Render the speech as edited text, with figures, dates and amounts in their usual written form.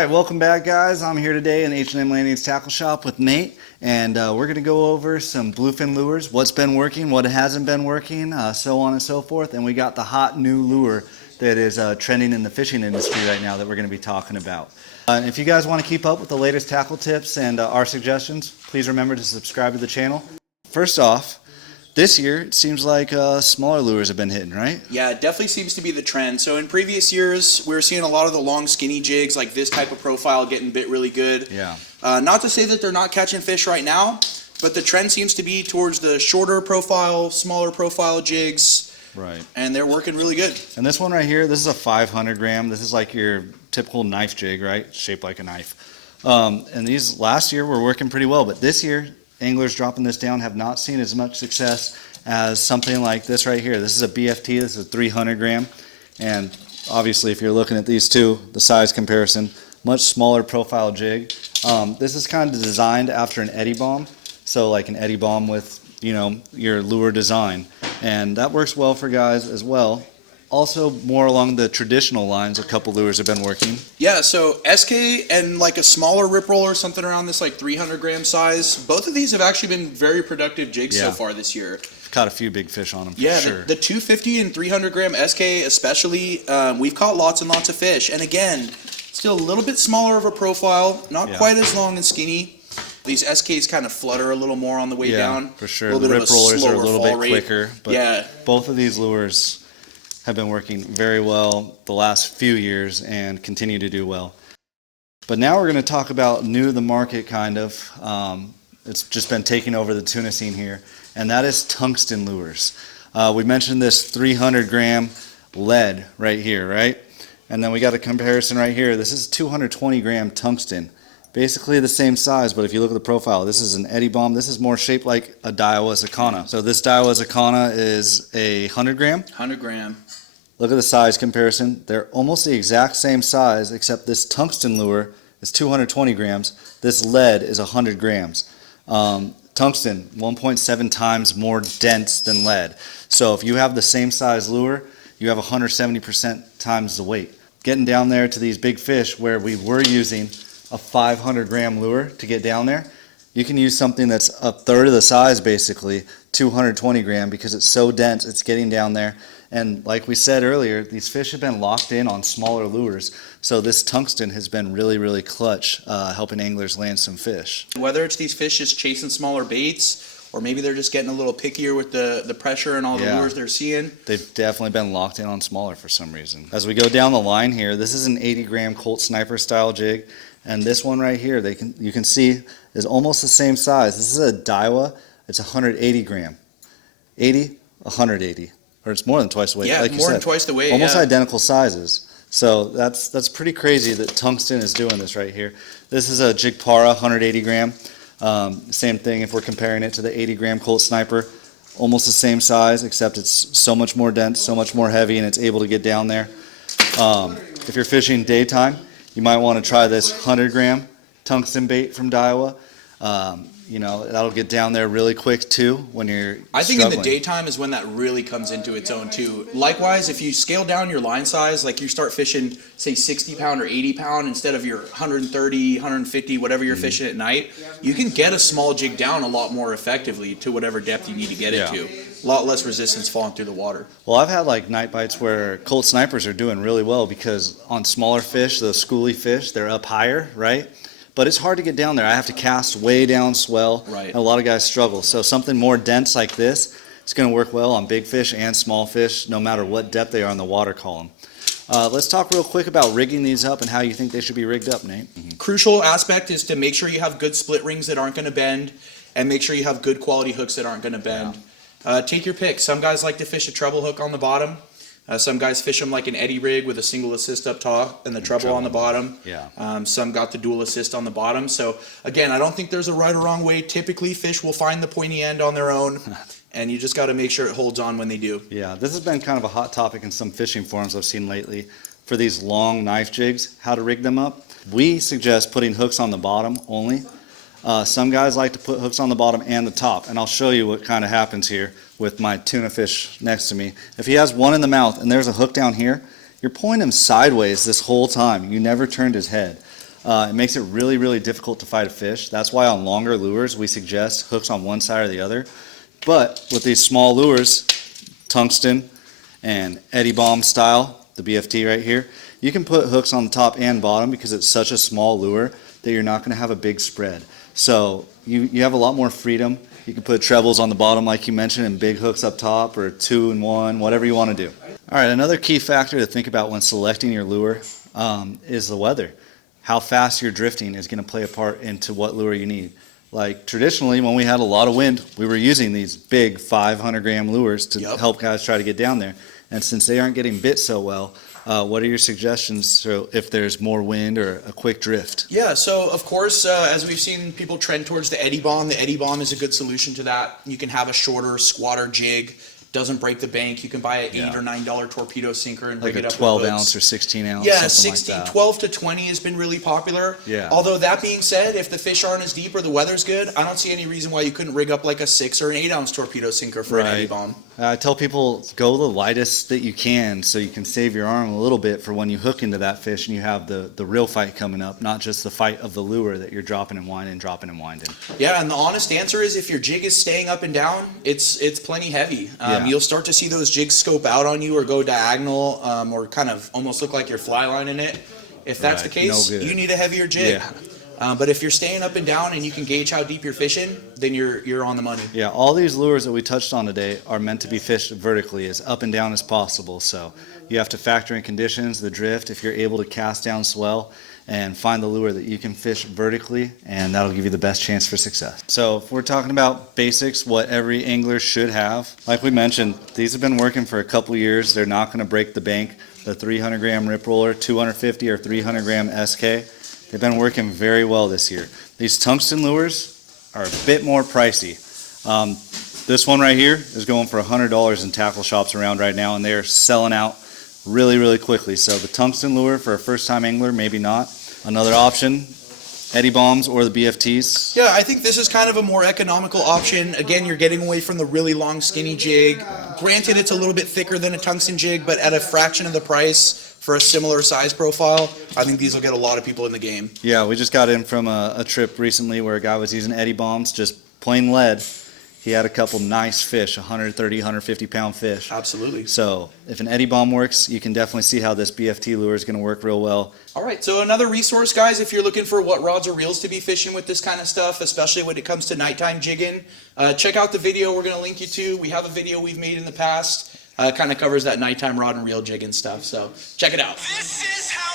Alright, welcome back guys. I'm here today in H&M Landing's Tackle Shop with Nate, and we're going to go over some bluefin lures, what's been working, what hasn't been working, so on and so forth. And we got the hot new lure that is trending in the fishing industry right now that we're going to be talking about. And if you guys want to keep up with the latest tackle tips and our suggestions, please remember to subscribe to the channel. First off, this year, it seems like smaller lures have been hitting, right? Yeah, it definitely seems to be the trend. So in previous years, we were seeing a lot of the long, skinny jigs, like this type of profile, getting bit really good. Yeah. Not to say that they're not catching fish right now, but the trend seems to be towards the shorter profile, smaller profile jigs. Right. And they're working really good. And this one right here, this is a 500 gram. This is like your typical knife jig, right? Shaped like a knife. And these last year were working pretty well, but this year, anglers dropping this down have not seen as much success as something like this right here. This is a BFT, this is a 300 gram. And obviously if you're looking at these two, the size comparison, much smaller profile jig. This is kind of designed after an eddy bomb. So like an eddy bomb with, you know, your lure design. And that works well for guys as well. Also more along the traditional lines, a couple lures have been working. Yeah, so SK and like a smaller rip roller, something around this like 300 gram size, both of these have actually been very productive jigs so far this year. Caught a few big fish on them for sure. The 250 and 300 gram SK especially, we've caught lots and lots of fish. And again, still a little bit smaller of a profile, not quite as long and skinny. These SKs kind of flutter a little more on the way down. For sure. The rip rollers are a little bit quicker, but both of these lures have been working very well the last few years and continue to do well. But now we're going to talk about new to the market kind of. It's just been taking over the tuna scene here, and that is tungsten lures. We mentioned this 300 gram lead right here, right? And then we got a comparison right here. This is 220 gram tungsten. Basically the same size, but if you look at the profile, this is an eddy bomb. This is more shaped like a Daiwa Zakana. So this Daiwa Zakana is a 100 gram. 100 gram. Look at the size comparison. They're almost the exact same size, except this tungsten lure is 220 grams. This lead is 100 grams. Tungsten, 1.7 times more dense than lead. So if you have the same size lure, you have 170% times the weight. Getting down there to these big fish where we were using a 500 gram lure to get down there, you can use something that's a third of the size basically, 220 gram, because it's so dense, it's getting down there. And like we said earlier, these fish have been locked in on smaller lures. So this tungsten has been really, really clutch, helping anglers land some fish. Whether it's these fish just chasing smaller baits, or maybe they're just getting a little pickier with the pressure and all the lures they're seeing. They've definitely been locked in on smaller for some reason. As we go down the line here, this is an 80 gram Colt Sniper style jig. And this one right here, you can see is almost the same size. This is a Daiwa. It's 180 gram. 80, 180. Or it's more than twice the weight. Yeah, like more than twice the weight. Almost identical sizes. So that's pretty crazy that tungsten is doing this right here. This is a Jigpara 180 gram. Same thing if we're comparing it to the 80 gram Colt Sniper. Almost the same size, except it's so much more dense, so much more heavy, and it's able to get down there. If you're fishing daytime, you might want to try this 100 gram tungsten bait from Daiwa. You know, that'll get down there really quick too when you're I think struggling. in the daytime is when that really comes into its own too. Likewise, if you scale down your line size, like you start fishing, say 60 pound or 80 pound instead of your 130, 150, whatever you're fishing at night, you can get a small jig down a lot more effectively to whatever depth you need to get it to. A lot less resistance falling through the water. Well, I've had like night bites where Colt Snipers are doing really well because on smaller fish, the schooly fish, they're up higher, right? But it's hard to get down there. I have to cast way down swell. Right. And a lot of guys struggle. So something more dense like this, it's going to work well on big fish and small fish, no matter what depth they are in the water column. Let's talk real quick about rigging these up and how you think they should be rigged up, Nate. Crucial aspect is to make sure you have good split rings that aren't going to bend, and make sure you have good quality hooks that aren't going to bend. Take your pick. Some guys like to fish a treble hook on the bottom. Some guys fish them like an eddy rig with a single assist up top and the treble on the bottom. Some got the dual assist on the bottom. So again, I don't think there's a right or wrong way. Typically, fish will find the pointy end on their own, and you just got to make sure it holds on when they do. Yeah, this has been kind of a hot topic in some fishing forums I've seen lately for these long knife jigs, how to rig them up. We suggest putting hooks on the bottom only. Some guys like to put hooks on the bottom and the top, and I'll show you what kind of happens here with my tuna fish next to me. If he has one in the mouth and there's a hook down here, you're pulling him sideways this whole time. You never turned his head. It makes it really, really difficult to fight a fish. That's why on longer lures, we suggest hooks on one side or the other. But with these small lures, tungsten and Eddie Bomb style, the BFT right here, you can put hooks on the top and bottom because it's such a small lure that you're not going to have a big spread. So you have a lot more freedom. You can put trebles on the bottom like you mentioned and big hooks up top, or 2-in-1, whatever you want to do. All right, another key factor to think about when selecting your lure is the weather. How fast you're drifting is going to play a part into what lure you need. Like traditionally, when we had a lot of wind, we were using these big 500-gram lures to help guys try to get down there. And since they aren't getting bit so well, what are your suggestions so if there's more wind or a quick drift? Yeah, so of course, as we've seen people trend towards the Eddie Bomb is a good solution to that. You can have a shorter squatter jig, doesn't break the bank. You can buy an $8 or $9 torpedo sinker and like rig it up a 12 with ounce or 16 ounce. Yeah, something 16, like that. 12 to 20 has been really popular. Yeah. Although that being said, if the fish aren't as deep or the weather's good, I don't see any reason why you couldn't rig up like a 6 or an 8 ounce torpedo sinker for an Eddie Bomb. I tell people go the lightest that you can so you can save your arm a little bit for when you hook into that fish and you have the real fight coming up, not just the fight of the lure that you're dropping and winding. Yeah, and the honest answer is if your jig is staying up and down, it's plenty heavy. You'll start to see those jigs scope out on you or go diagonal or kind of almost look like you're fly lining it. If that's the case, you need a heavier jig. Yeah. But if you're staying up and down and you can gauge how deep you're fishing, then you're on the money. Yeah, all these lures that we touched on today are meant to be fished vertically, as up and down as possible. So you have to factor in conditions, the drift, if you're able to cast down swell, and find the lure that you can fish vertically, and that'll give you the best chance for success. So if we're talking about basics, what every angler should have, like we mentioned, these have been working for a couple years. They're not going to break the bank. The 300-gram rip roller, 250 or 300-gram SK, they've been working very well this year. These tungsten lures are a bit more pricey. This one right here is going for $100 in tackle shops around right now, and they're selling out really, really quickly. So the tungsten lure for a first-time angler, maybe not. Another option, Eddie Bombs or the BFTs. Yeah, I think this is kind of a more economical option. Again, you're getting away from the really long, skinny jig. Granted, it's a little bit thicker than a tungsten jig, but at a fraction of the price for a similar size profile, I think these will get a lot of people in the game. Yeah, we just got in from a trip recently where a guy was using Eddie Bombs, just plain lead. He had a couple nice fish, 130, 150 pound fish. Absolutely. So if an Eddie Bomb works, you can definitely see how this BFT lure is going to work real well. All right, so another resource, guys, if you're looking for what rods or reels to be fishing with this kind of stuff, especially when it comes to nighttime jigging, check out the video we're going to link you to. We have a video we've made in the past. Kind of covers that nighttime rod and reel jigging stuff, so check it out. This is how